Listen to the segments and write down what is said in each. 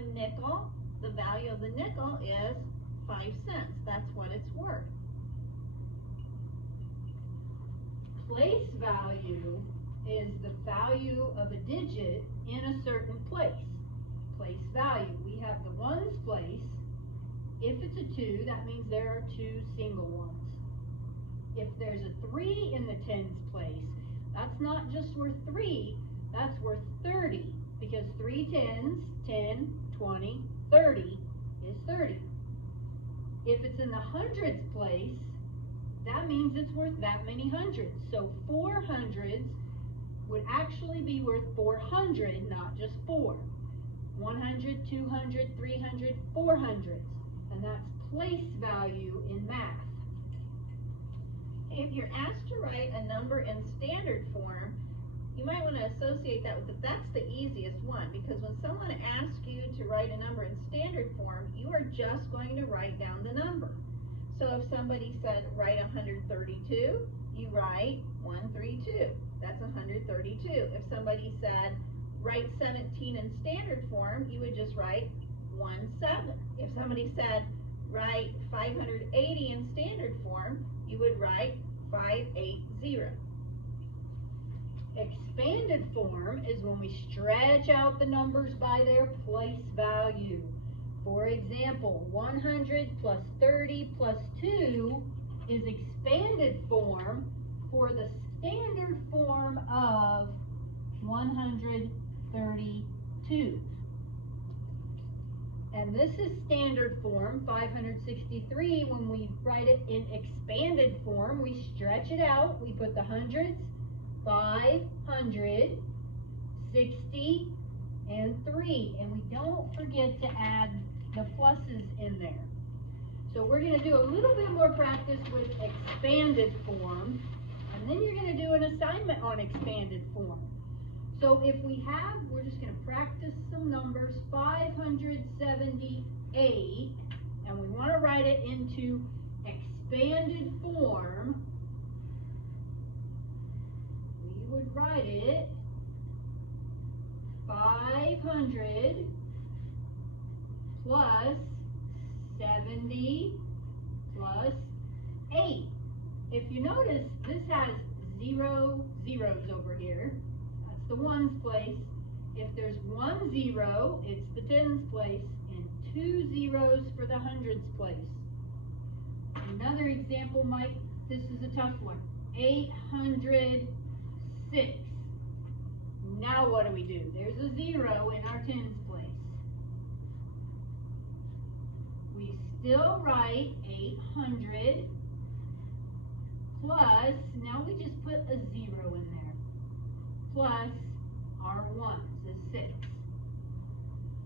a nickel, the value of the nickel is 5 cents. That's what it's worth. Place value is the value of a digit in a certain place. Place value. We have the ones place. If it's a 2, that means there are 2 single ones. If there's a 3 in the tens place, that's not just worth 3, that's worth 30, because 3 tens, 10, 20, 30 is 30. If it's in the hundreds place, that means it's worth that many hundreds. So 4 hundreds would actually be worth 400, not just 4. 100, 200, 300, 400. And that's place value in math. If you're asked to write a number in standard form, you might want to associate that with that's the easiest one, because when someone asks you to write a number in standard form, you are just going to write down the number. So if somebody said write 132, you write 132. That's 132. If somebody said write 17 in standard form, you would just write 17. If somebody said write 580 in standard form, you would write 580. Expanded form is when we stretch out the numbers by their place value. For example, 100 plus 30 plus 2 is expanded form for the standard form of 132. And this is standard form, 563. When we write it in expanded form, we stretch it out. We put the hundreds, 500, 60, and 3. And we don't forget to add the pluses in there. So we're going to do a little bit more practice with expanded form, and then you're going to do an assignment on expanded form. So if we have, we're just going to practice some numbers, 578, and we want to write it into expanded form. We would write it 500 plus 70 plus 8. If you notice, this has 0 zeros over here. That's the ones place. If there's 1 0, it's the tens place, and 2 zeros for the hundreds place. Another example this is a tough one, 806. Now what do we do? There's a 0 in our tens place. We still write 800 plus, now we just put a 0 in there, plus our ones is 6.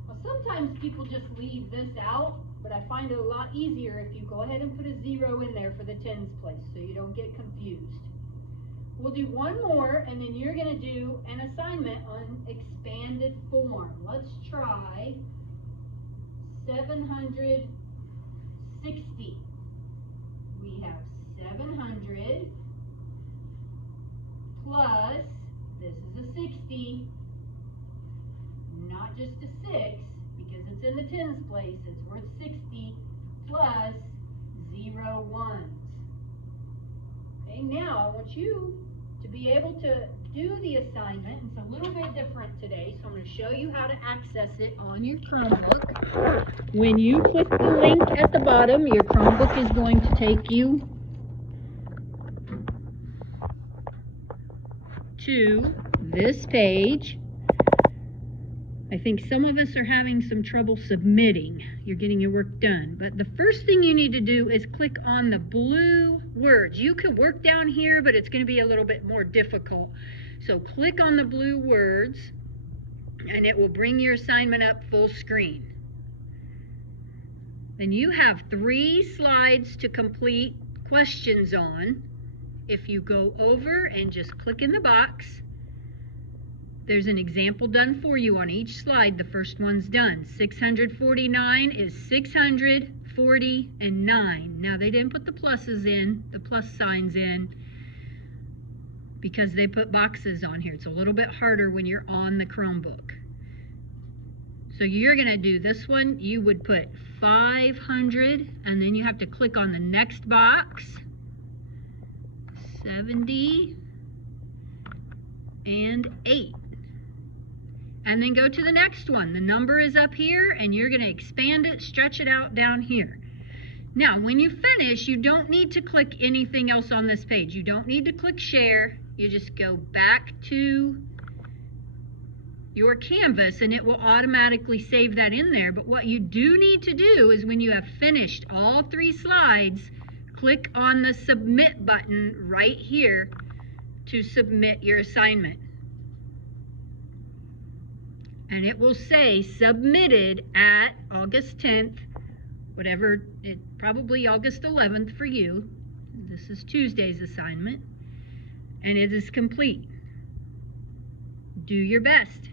Well, sometimes people just leave this out, but I find it a lot easier if you go ahead and put a 0 in there for the tens place so you don't get confused. We'll do one more, and then you're going to do an assignment on expanded form. Let's try 760. We have 700 plus, this is a 60, not just a 6, because it's in the tens place, it's worth 60, plus 0 ones. Okay, now I want you to be able to do the assignment. It's a little bit different today, so I'm going to show you how to access it on your Chromebook. When you click the link at the bottom, your Chromebook is going to take you to this page. I think some of us are having some trouble submitting. You're getting your work done. But the first thing you need to do is click on the blue words. You could work down here, but it's going to be a little bit more difficult. So click on the blue words, and it will bring your assignment up full screen. Then you have 3 slides to complete questions on. If you go over and just click in the box, there's an example done for you on each slide. The first one's done. 649 is 640 and 9. Now they didn't put the pluses in, the plus signs in, because they put boxes on here. It's a little bit harder when you're on the Chromebook. So you're going to do this one. You would put 500, and then you have to click on the next box. 70 and 8. And then go to the next one. The number is up here, and you're going to expand it, stretch it out down here. Now, when you finish, you don't need to click anything else on this page. You don't need to click share. You just go back to your canvas, and it will automatically save that in there. But what you do need to do is when you have finished all 3 slides, click on the submit button right here to submit your assignment. And it will say submitted at August 10th, whatever, probably August 11th for you. This is Tuesday's assignment. And it is complete. Do your best.